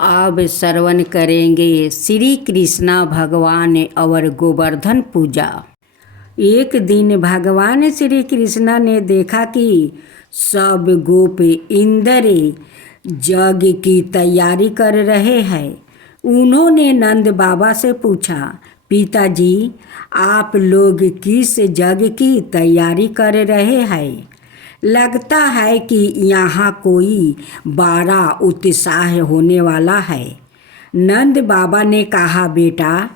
अब श्रवण करेंगे श्री कृष्णा भगवान और गोवर्धन पूजा। एक दिन भगवान श्री कृष्णा ने देखा कि सब गोप इंद्र यज्ञ की तैयारी कर रहे हैं। उन्होंने नंद बाबा से पूछा, पिताजी आप लोग किस यज्ञ की तैयारी कर रहे हैं? लगता है कि यहाँ कोई बड़ा उत्साह होने वाला है। नंद बाबा ने कहा, बेटा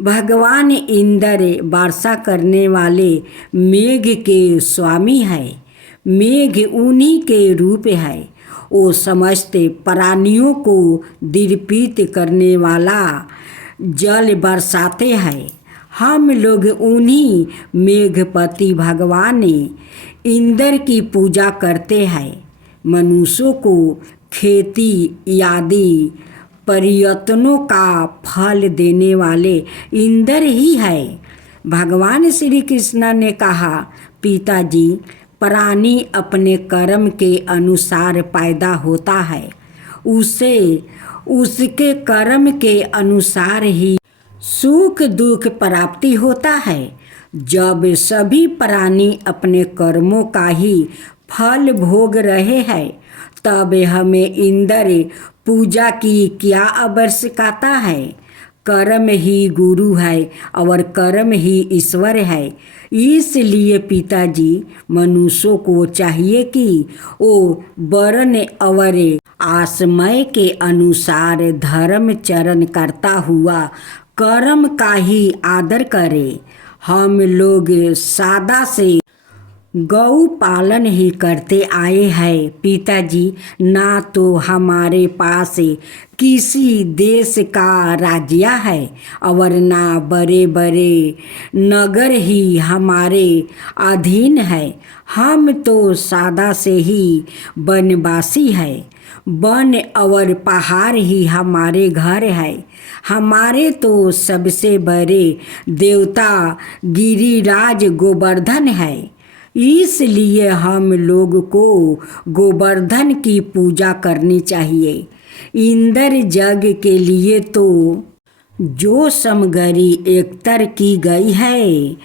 भगवान इंद्र वर्षा करने वाले मेघ के स्वामी है। मेघ उन्हीं के रूप है। वो समस्त प्राणियों को दीर्पित करने वाला जल बरसाते हैं। हम लोग उन्हीं मेघपति भगवान इंद्र की पूजा करते हैं। मनुष्यों को खेती आदि प्रयत्नों का फल देने वाले इंद्र ही है। भगवान श्री कृष्ण ने कहा, पिताजी प्राणी अपने कर्म के अनुसार पैदा होता है। उसे उसके कर्म के अनुसार ही सुख दुख प्राप्ति होता है। जब सभी प्राणी अपने कर्मों का ही फल भोग रहे हैं, तब हमें इंद्र पूजा की क्या आवश्यकता है? कर्म ही गुरु है और कर्म ही ईश्वर है। इसलिए पिताजी मनुष्यों को चाहिए कि वो वर्ण और आश्रय के अनुसार धर्म चरण करता हुआ कर्म का ही आदर करे। हम लोग सदा से गौ पालन ही करते आए हैं पिताजी। ना तो हमारे पास किसी देश का राज्य है और ना बड़े बड़े नगर ही हमारे अधीन है। हम तो सदा से ही वनवासी है। वन और पहाड़ ही हमारे घर है। हमारे तो सबसे बड़े देवता गिरिराज गोवर्धन है। इसलिए हम लोग को गोवर्धन की पूजा करनी चाहिए। इंद्र यज्ञ के लिए तो जो सामग्री एकत्र की गई है,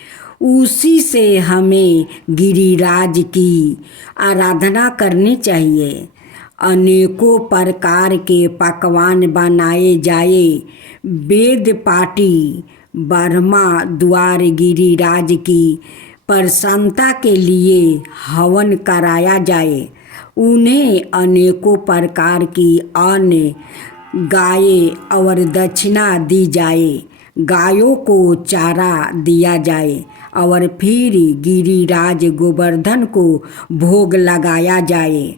उसी से हमें गिरिराज की आराधना करनी चाहिए। अनेकों प्रकार के पकवान बनाए जाए। वेद पाठी ब्रह्मा द्वार गिरिराज की प्रसन्नता के लिए हवन कराया जाए। उन्हें अनेकों प्रकार की अन्न गायें और दक्षिणा दी जाए। गायों को चारा दिया जाए और फिर गिरिराज गोवर्धन को भोग लगाया जाए।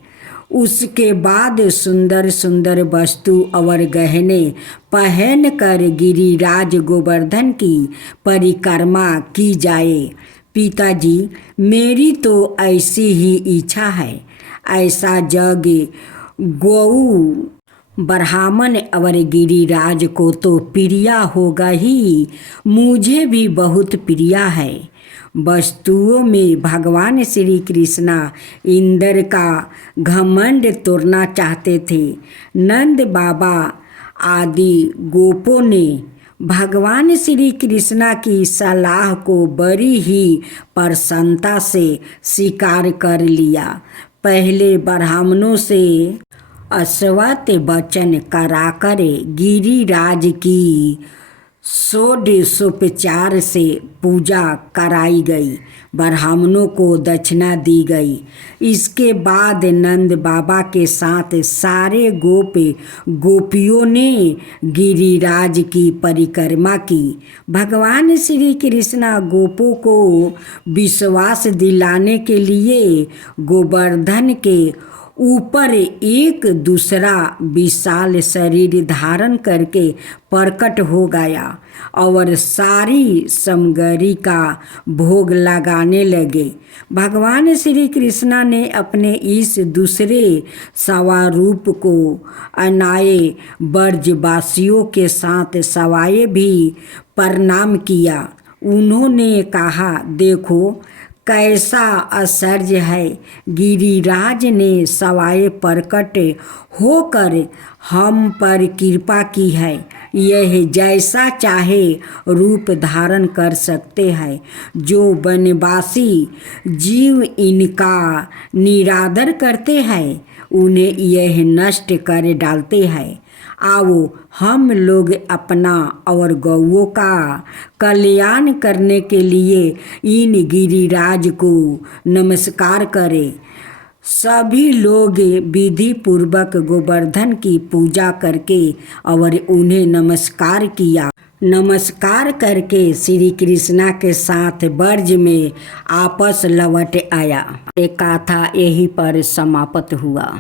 उसके बाद सुंदर सुंदर वस्तु और गहने पहनकर गिरिराज गोवर्धन की परिक्रमा की जाए। पिताजी मेरी तो ऐसी ही इच्छा है। ऐसा यज्ञ गौ ब्राह्मण और गिरिराज को तो प्रिय होगा ही, मुझे भी बहुत प्रिय है। वस्तुओं में भगवान श्री कृष्णा इंद्र का घमंड तोड़ना चाहते थे। नंद बाबा आदि गोपों ने भगवान श्री कृष्णा की सलाह को बड़ी ही प्रसन्नता से स्वीकार कर लिया। पहले ब्राह्मणों से अश्वत्थ वचन कराकर गिरिराज की षोडशोपचार से पूजा कराई गई। ब्राह्मणों को दक्षिणा दी गई। इसके बाद नंद बाबा के साथ सारे गोपियों ने गिरिराज की परिक्रमा की। भगवान श्री कृष्णा गोपों को विश्वास दिलाने के लिए गोवर्धन के ऊपर एक दूसरा विशाल शरीर धारण करके प्रकट हो गया और सारी सामग्री का भोग लगाने लगे। भगवान श्री कृष्णा ने अपने इस दूसरे स्वरूप को अनाए ब्रजवासियों के साथ सवाए भी प्रणाम किया। उन्होंने कहा, देखो कैसा आश्चर्य है। गिरिराज ने सवाए प्रकट होकर हम पर कृपा की है। यह जैसा चाहे रूप धारण कर सकते हैं। जो वनवासी जीव इनका निरादर करते हैं उन्हें यह नष्ट कर डालते हैं। आओ हम लोग अपना और गौओं का कल्याण करने के लिए इन गिरिराज को नमस्कार करें। सभी लोग विधि पूर्वक गोवर्धन की पूजा करके और उन्हें नमस्कार किया। नमस्कार करके श्री कृष्णा के साथ ब्रज में आपस लौट आया। एक गाथा यहीं पर समाप्त हुआ।